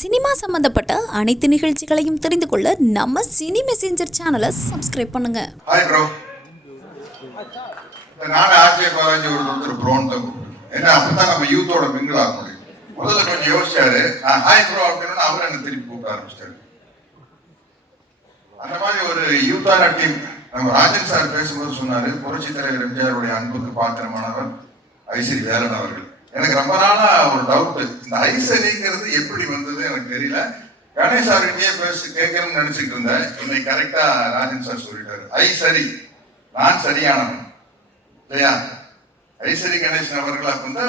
Cinema சம்பந்தப்பட்ட அனைத்து நிகழ்ச்சிகளையும் தெரிந்து கொள்ள நம்ம சினி மெசேஞ்சர் சேனலை சப்ஸ்கிரைப் பண்ணுங்க. Hi bro. நானே ஆர்ஜே பாலாஜி ஒரு ப்ரோன் தான் ஏன்னா அப்பதான் நம்ம யூத்தோட மிங்கிள் ஆக முடியும். முதல்ல கொஞ்சம் யோசிச்சாரு, நான் ஹாய் ப்ரோ அப்படின்னு அவர் என்ன திருப்பி கூப்பிட ஆரம்பிச்சிட்டாரு. அந்த மாதிரி ஒரு யூத்தான டீம். நம்ம ராஜன் சார் பேசும்போது சொன்னாரு, புரட்சி தலைவர் எம்ஜிஆருடைய அன்புக்கு பாத்திரமானவர் ஐஸ்வரி வேலன் அவர்கள். எனக்கு ரொம்ப நாளா ஒரு டவுட், இந்த ஐசரிங்கிறது எப்படி வந்தது எனக்கு தெரியல. கணேஷ் சார்கிட்டயே கேட்கணும்னு நினைச்சிட்டு இருந்தேன். இன்னைக்கு கரெக்டா ராஜன் சார் சொல்லிட்டாரு, ஐசரி நான் சரியானவன் இல்லையா. ஐசரி கணேசன் அவர்கள் வந்து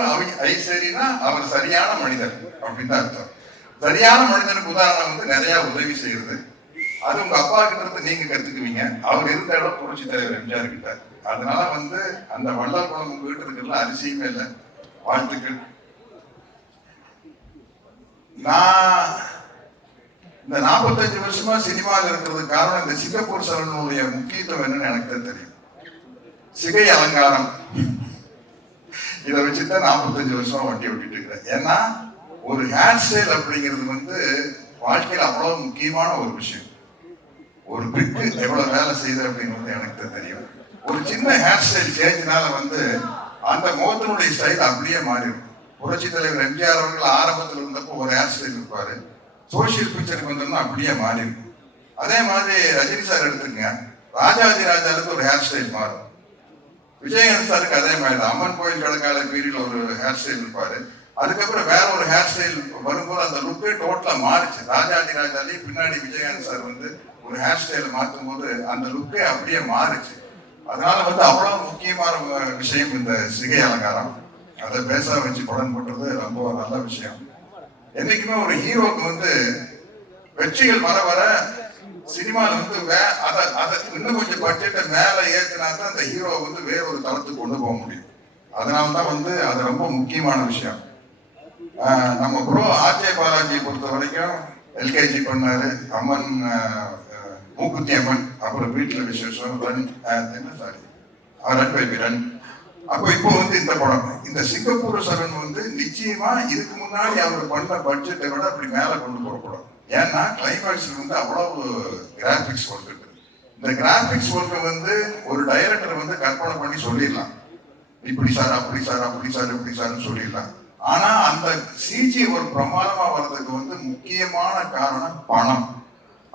ஐசரினா அவர் சரியான மனிதர் அப்படின்னு தான் அர்த்தம். சரியான மனிதனுக்கு உதாரணம் வந்து நிறைய உதவி செய்யறது. அது உங்க அப்பா கிட்ட இருந்து நீங்க கத்துக்குவீங்க. அவர் இருந்த இடம் புரட்சி தலைவர் எம்ஜிஆர் கிட்ட. அதனால வந்து அந்த வள்ளல் குளம் உங்க வீட்டு இருக்கிறதுல அதிசயமே இல்லை. வாழ்த்துக்கள். நான் இந்த 45 வருஷமா சினிமாவில் இருக்கிறதுக்கு காரணம் இந்த சிங்கப்பூர் சலனுடைய முக்கியத்துவம் என்னன்னு எனக்கு தான் தெரியும். சிகை அலங்காரம் இதை வச்சுதான் 45 வருஷமா வண்டி ஓட்டிட்டு இருக்கிறேன். ஏன்னா ஒரு ஹேர் ஸ்டைல் அப்படிங்கிறது வந்து வாழ்க்கையில் அவ்வளவு முக்கியமான ஒரு விஷயம். ஒரு பிக்கு எவ்வளவு வேலை செய்யுது அப்படிங்கிறது எனக்கு தான் தெரியும். ஒரு சின்ன ஹேர் ஸ்டைல் சேஞ்சினால வந்து அந்த முகத்தினுடைய ஸ்டைல் அப்படியே மாறிடும். புரட்சி தலைவர் எம்ஜிஆர் அவர்கள் ஆரம்பத்தில் இருந்தப்போ ஒரு ஹேர் ஸ்டைல் இருப்பாரு, சோசியல் பிக்சருக்கு வந்தோம்னா அப்படியே மாறிடும். அதே மாதிரி ரஜினி சார் எடுத்துங்க, ராஜாஜி ராஜாவுக்கு ஒரு ஹேர் ஸ்டைல் மாறும். விஜயகாந்த் சாருக்கு அதே மாதிரி தான். அம்மன் கோயில் கடற்கால பீரியட்ல ஒரு ஹேர் ஸ்டைல் இருப்பாரு. அதுக்கப்புறம் வேற ஒரு ஹேர் ஸ்டைல் வரும்போது அந்த லுக்கே டோட்டலா மாறிச்சு. ராஜாஜி ராஜாலே பின்னாடி விஜயகாந்த் சார் வந்து ஒரு ஹேர் ஸ்டைல் மாற்றும் போது அந்த லுக்கே அப்படியே மாறிச்சு. அதனால வந்து அவ்வளவு முக்கியமான விஷயம் இந்த சிகை அலங்காரம். அதை பேச வச்சு படம் போடுறது ரொம்ப நல்ல விஷயம். என்னைக்குமே ஒரு ஹீரோக்கு வந்து வெற்றிகள் வர வர சினிமாவில் வந்து அதை இன்னும் கொஞ்சம் பட்ஜெட்டை மேல ஏற்றினா தான் அந்த ஹீரோ வந்து வேற ஒரு தளத்துக்கு கொண்டு போக முடியும். அதனால்தான் வந்து அது ரொம்ப முக்கியமான விஷயம். நம்ம ப்ரோ ஆர்ஜே பாலாஜியை பொறுத்த வரைக்கும் எல்கேஜி பண்ணாரு, அம்மன் மூக்குத்தி அம்மன், அப்புறம் வீட்டுல விசேஷம் ரன் ரன். அப்போ இப்போ வந்து இந்த படம் இந்த சிங்கப்பூர் சரண் வந்து நிச்சயமா இதுக்கு முன்னாடி அவர் பண்ண பட்ஜெட்டை விட அப்படி மேல கொண்டு போற படம். ஏன்னா கிளைமேக்ஸ்ல வந்து அவ்வளவு கிராபிக்ஸ் ஒர்க் இருக்கு. இந்த கிராபிக்ஸ் ஒர்க்கை வந்து ஒரு டைரக்டர் வந்து கற்பனை பண்ணி சொல்லிடலாம், இப்படி சார் அப்படி சார் அப்படி சார் இப்படி சார்னு சொல்லிடலாம். ஆனா அந்த சிஜி ஒரு பிரமாதமா வர்றதுக்கு வந்து முக்கியமான காரணம் பணம்.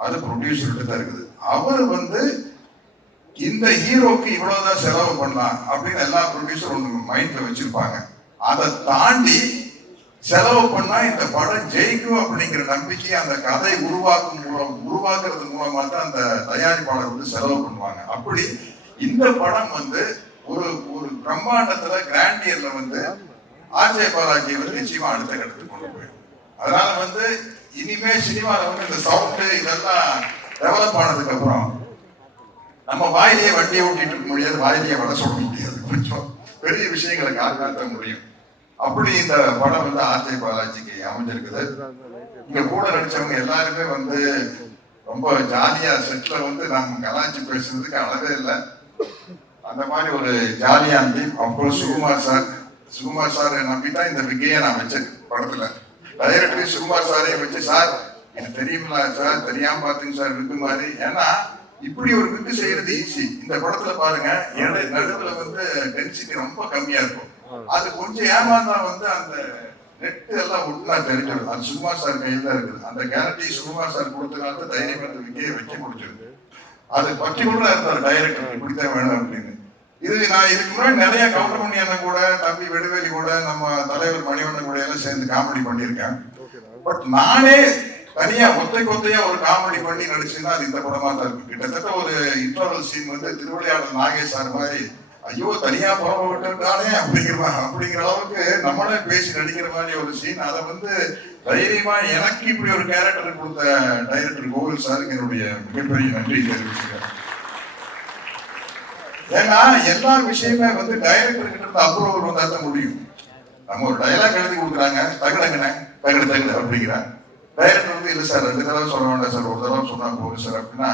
அது ப்ரொடியூசர்கிட்ட தான் இருக்குது. அவர் வந்து இந்த ஹீரோக்கு இவ்வளவுதான் செலவு பண்ணலாம் அப்படின்னு எல்லா ப்ரொடியூசர் ஒன்று மைண்ட்ல வச்சிருப்பாங்க. அதை தாண்டி செலவு பண்ணா இந்த படம் ஜெயிக்கும் அப்படிங்கிற நம்பிக்கை அந்த கதை உருவாக்குறது மூலமா தான் அந்த தயாரிப்பாளர் வந்து செலவு பண்ணுவாங்க. அப்படி இந்த படம் வந்து ஒரு ஒரு பிரம்மாண்டத்துல கிராண்டியர்ல வந்து ஆர்ஜே பாலாஜி வந்து நிச்சயமா அடுத்த கட்டத்துக்கு கொண்டு போயிடும். அதனால வந்து இனிமே சினிமாவில் வந்து இந்த சவுண்டு இதெல்லாம் டெவலப் ஆனதுக்கு அப்புறம் நம்ம வாயிலேயே வண்டியை ஓட்டிட்டு இருக்க முடியாது, வாயிலேயே வடை சொல்ல முடியாது. கொஞ்சம் பெரிய விஷயங்களை காப்பாற்ற முடியும். அப்படி இந்த படம் வந்து ஆர்ஜே பாலாஜிக்கு அமைஞ்சிருக்குது. இங்க கூட நடிச்சவங்க எல்லாருமே வந்து ரொம்ப ஜாலியா செட்ல வந்து நம்ம கலாச்சி பேசுறதுக்கு அளவே இல்லை. அந்த மாதிரி ஒரு ஜாலியா டீம். அப்புறம் சுகுமார் சார் நம்பிதான் இந்த விக்கையை நான் வச்சேன் படத்துல. டைரக்டர் சுகுமார் சாரையும் வச்சு, சார் எனக்கு தெரியுங்களா சார், தெரியாம பாத்துங்க சார் விக்கு மாதிரி. ஏன்னா இப்படி ஒரு விக்கு செய்யறது ஈஸி. இந்த படத்துல பாருங்க, நடுவுல வந்து டென்சிட்டி ரொம்ப கம்மியா இருக்கும். அது கொஞ்சம் ஏமாந்தா வந்து அந்த நெட் எல்லாம் ஒட்டுனா தெரிஞ்சிடும். அது சுகுமார் சார் கையில் தான் இருக்குது. அந்த கேரண்டி சுகுமார் சார் கொடுத்தனால தைரியம் அந்த விக்கையை வைக்க முடிச்சிருக்கு. அது பர்டிகுலரா இருந்தார் டைரக்டர், இப்படித்தான் வேணும் அப்படின்னு. இது நான் இதுக்கு முன்னாடி நிறைய கவுண்டர் பண்ணி என்ன கூட தம்பி வெடுவேலி கூட நம்ம தலைவர் மணிவண்ணன் கூட எல்லாம் சேர்ந்து காமெடி பண்ணியிருக்கேன். பட் நானே தனியா ஒத்தையா ஒரு காமெடி பண்ணி நடிச்சுன்னா அது இந்த படமா தான் இருக்கு. கிட்டத்தட்ட ஒரு இன்டர்வல் சீன் வந்து திருவிளையாடல் நாகேஷ் சார் மாதிரி ஐயோ தனியா புறம்ப விட்டுருக்கானே அப்படிங்கிற அளவுக்கு நம்மளே பேசி நடிக்கிற மாதிரி ஒரு சீன். அதை வந்து தைரியமா எனக்கு இப்படி ஒரு கேரக்டர் கொடுத்த டைரக்டர் கோவில் சாருக்கு என்னுடைய மிகப்பெரிய நன்றி தெரிவிச்சுக்கிறேன். ஏன்னா எல்லா விஷயமே வந்து டைரக்டர் கிட்ட இருந்து அப்ரூவல் வந்தா தான் முடியும். நம்ம ஒரு டயலாக் எழுதி கொடுக்குறாங்க, தகடு அப்படிங்கிறாங்க. டைரக்டர் வந்து இல்லை சார் 2 தடவை சொல்ல வேண்டாம் சார், ஒரு தடவை சொன்னா போகுது சார் அப்படின்னா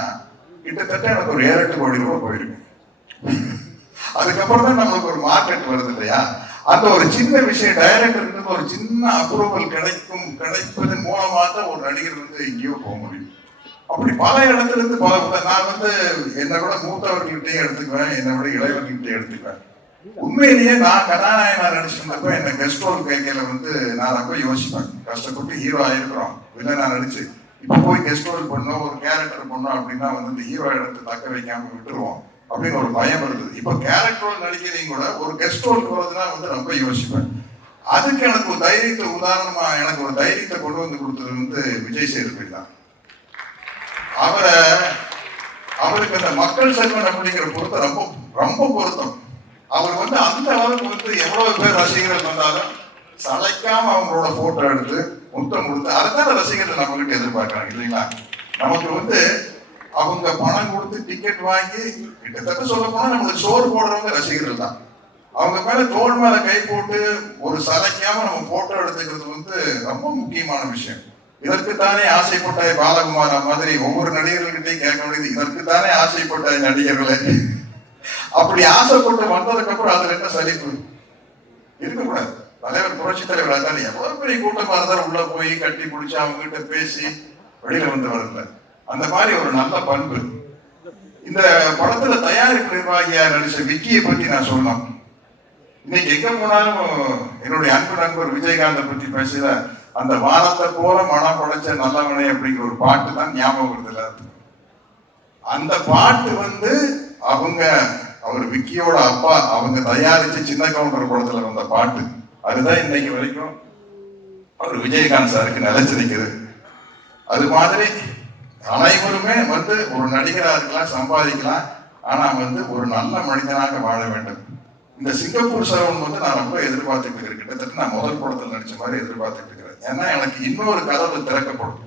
கிட்டத்தட்ட எனக்கு ஒரு 7-8 கோடி ரூபாய் போயிருக்கு. அதுக்கப்புறம் தான் நம்மளுக்கு ஒரு மார்க்கெட் வருது இல்லையா. அந்த ஒரு சின்ன விஷயம் டைரக்டர் ஒரு சின்ன அப்ரூவல் கிடைப்பதன் மூலமா தான் ஒரு நடிகர் வந்து எங்கேயோ போக முடியும். அப்படி பல இடத்துல இருந்து நான் வந்து என்னை விட மூத்தவர்கள்கிட்டயும் எடுத்துக்குவேன், என்னை விட இளையவர்கள்கிட்டயும் எடுத்துக்குவேன். உண்மையிலேயே நான் கதாநாயகனா நடிச்சிருந்தப்ப என்ன கெஸ்ட் ரோல் கேட்கல வந்து நான் ரொம்ப யோசிப்பேன். கஷ்டப்பட்டு ஹீரோ ஆயிருக்கிறோம், வில்லனா நடிச்சு இப்ப போய் கெஸ்ட் ரோல் பண்ணோம், ஒரு கேரக்டர் பண்ணோம் அப்படின்னா வந்து இந்த ஹீரோ இடத்தை தக்க வைக்காம விட்டுருவோம் அப்படின்னு ஒரு பயம் இருந்தது. இப்ப கேரக்டர் ரோல் நடிக்கிறதையும் கூட ஒரு கெஸ்ட் ரோல் போறதுன்னா வந்து ரொம்ப யோசிப்பேன். அதுக்கு எனக்கு ஒரு தைரியத்தை உதாரணமா எனக்கு ஒரு தைரியத்தை கொண்டு வந்து கொடுத்தது வந்து விஜய் சேதுபதி தான். அவருக்கு அந்த மக்கள் செல்வன் அப்படிங்கிற பொருத்தம் ரொம்ப ரொம்ப பொருத்தம். அவர் வந்து அந்த அளவுக்கு வந்து எவ்வளவு பேர் ரசிகர்கள் வந்தாலும் சளைக்காம அவங்களோட போட்டோ எடுத்து முத்தம் கொடுத்து அதுதான் ரசிகர்கள் நம்ம கிட்ட எதிர்பார்க்கறாங்க இல்லைங்களா? நமக்கு வந்து அவங்க பணம் கொடுத்து டிக்கெட் வாங்கி கிட்டத்தட்ட சொல்ல போனா நம்மளுக்கு சோறு போடுறவங்க ரசிகர்கள் தான். அவங்க மேல தோல் மேல கை போட்டு ஒரு சளைக்காம நம்ம போட்டோ எடுத்துக்கிறது வந்து ரொம்ப முக்கியமான விஷயம். இதற்குத்தானே ஆசைப்பட்ட பாலகுமாரா மாதிரி ஒவ்வொரு நடிகர்கள்கிட்டையும் கேட்க வேண்டியது, இதற்குத்தானே ஆசைப்பட்ட நடிகர்களே. அப்படி ஆசைப்பட்டு வந்ததுக்கு அப்புறம் அதுல என்ன சலிப்பு இருக்கக்கூடாது. தலைவர் புரட்சி தலைவர் அதான் எவ்வளவு பெரிய கூட்டமா இருந்தாலும் உள்ள போய் கட்டி பிடிச்சு அவங்க கிட்ட பேசி வெளியில வந்து வரல. அந்த மாதிரி ஒரு நல்ல பண்பு. இந்த படத்துல தயாரிப்பு நிர்வாகியா நடிச்ச விக்கியை பத்தி நான் சொல்லணும். இன்னைக்கு எங்க போனாலும் என்னுடைய அன்பு நண்பர் விஜயகாந்தை பத்தி பேசுற அந்த வானத்தை போல மனம் படைச்ச நல்லவனே அப்படிங்கிற ஒரு பாட்டு தான் ஞாபகம் வருதுல. அந்த பாட்டு வந்து அவர் விக்கியோட அப்பா அவங்க தயாரிச்சு சின்ன கவுண்டர் படத்துல வந்த பாட்டு. அதுதான் இன்னைக்கு வரைக்கும் அவர் விஜயகாந்த் சாருக்கு நிலைச்சு நிற்குது. அது மாதிரி அனைவருமே வந்து ஒரு நடிகரா இருக்கலாம், சம்பாதிக்கலாம், ஆனா வந்து ஒரு நல்ல மனிதனாக வாழ வேண்டும். இந்த சிங்கப்பூர் சரவணன் வந்து நான் ரொம்ப எதிர்பார்த்துட்டு இருக்கிறேன். கிட்டத்தட்ட நான் முதல் படத்தில் நடிச்ச மாதிரி எதிர்பார்த்துட்டு இருக்கிறேன். ஏன்னா எனக்கு இன்னொரு கதவு திறக்கப்படும்.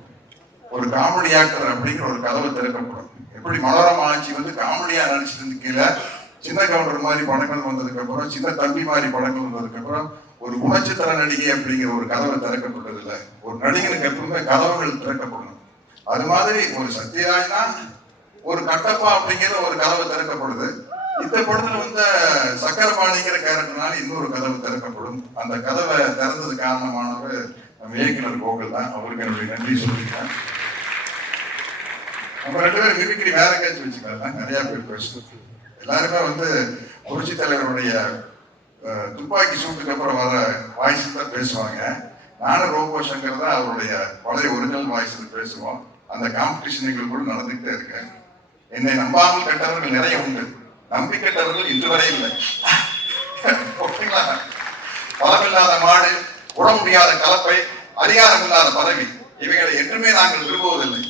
ஒரு காமெடி ஆக்டர் அப்படிங்கிற ஒரு கதவு திறக்கப்படும். எப்படி மனோரமா ஆட்சி வந்து காமெடியா நடிச்சிருந்து கீழே சின்ன கவுண்டர் மாதிரி படங்கள் வந்ததுக்கு அப்புறம், சின்ன தம்பி மாதிரி படங்கள் வந்ததுக்கு அப்புறம் ஒரு குணச்சித்திர நடிகை அப்படிங்கிற ஒரு கதவை திறக்கப்பட்டது இல்லை. ஒரு நடிகனுக்கு எப்பவுமே கதவுகள் திறக்கப்படணும். அது மாதிரி ஒரு சத்யராஜ்னா ஒரு கட்டப்பா அப்படிங்கிற ஒரு கதவு திறக்கப்படுது. இந்த படத்துல வந்து சக்கரபாணிங்கிற கேரக்டர்னால இன்னொரு கதவு திறக்கப்படும். அந்த கதவை திறந்தது காரணமானவர் நம்ம இயக்குனர் கோகுல் தான். அவருக்கு என்னுடைய நன்றி சொல்லிக்கிறேன். நம்ம 2 பேரும் மிமிக்ரி வேற எங்கேயாச்சும் வச்சுக்கலாம். நிறைய பேர் பேசுவோம். எல்லாருமே வந்து புரட்சி தலைவருடைய துப்பாக்கி சூட்டுக்கு அப்புறம் வர வாய்ஸ் தான் பேசுவாங்க. நானும் ரோபோ சங்கர் தான் அவருடைய பழைய ஒரிஜினல் வாய்ஸ்ல பேசுவோம். அந்த காம்படிஷன்கள் கூட நடந்துகிட்டே இருக்கேன். என்னை நம்பாமல் கெட்டவர்கள் நிறைய உண்டு, நம்பி கெட்டவர்கள் இன்று வரை இல்லை. ஓகேங்களா? பலமில்லாத மாடு, உட முடியாத கலப்பை, அதிகாரம் இல்லாத பதவி, இவைகளை என்றுமே நாங்கள் விரும்புவதில்லை.